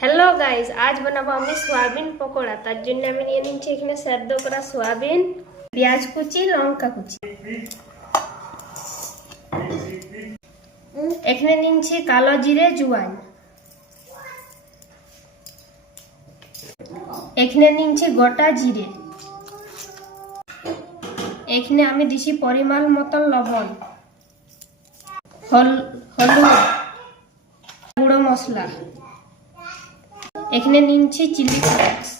Hello guys, আজ বানাবো আমি সোয়াবিন পকোড়া। তার জন্য আমি নিয়ে নিচ্ছি এখানে সেদ্ধ করা সোয়াবিন, পেঁয়াজ কুচি, লঙ্কা কুচি। এখানে নিচ্ছি কালো জিরে, জোয়ান। এখানে নিচ্ছি গোটা জিরে। এখানে আমি দিছি পরিমাণ মতো লবণ, হলুদ, গুঁড়ো মশলা। এখানে নিচ্ছি চিলি ফ্লেক্স,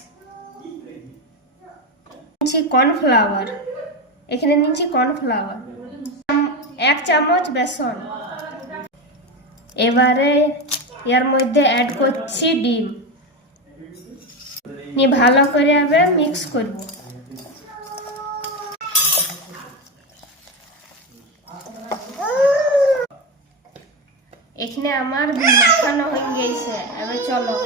নিচ্ছি কর্নফ্লাওয়ার। এখানে নিচ্ছি কর্নফ্লাওয়ার, 1 চামচ বেসন। এবারে এর মধ্যে অ্যাড করছি ডিম, নিয়ে ভালো করে আবার মিক্স করব। এখানে আমার মাখানো হয়ে গেছে। এবার চলো,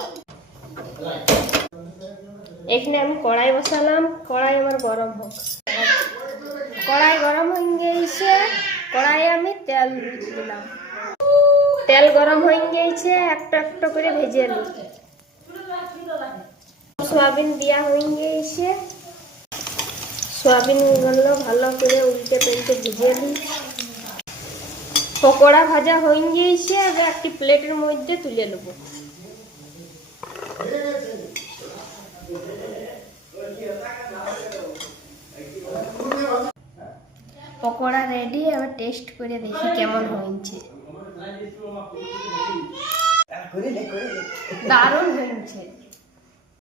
এখানে আমি কড়াই বসালাম। কড়াই আমার গরম হোক। কড়াই গরম হয়ে গেছে। কড়াই আমি তেল দিলাম। তেল গরম হয়ে গেছে, একটা একটা করে ভেজে নিই। সোয়াবিন দেওয়া হয়ে গেছে। সোয়াবিন গুলো ভালো করে উল্টে পাল্টে ভেজে নিই। পকোড়া ভাজা হয়ে গেছে। এবার একটি প্লেটের মধ্যে তুলে নেব। পকোড়া রেডি। এবার টেস্ট করে দেখি কেমন হয়েছে। দারুণ হয়েছে।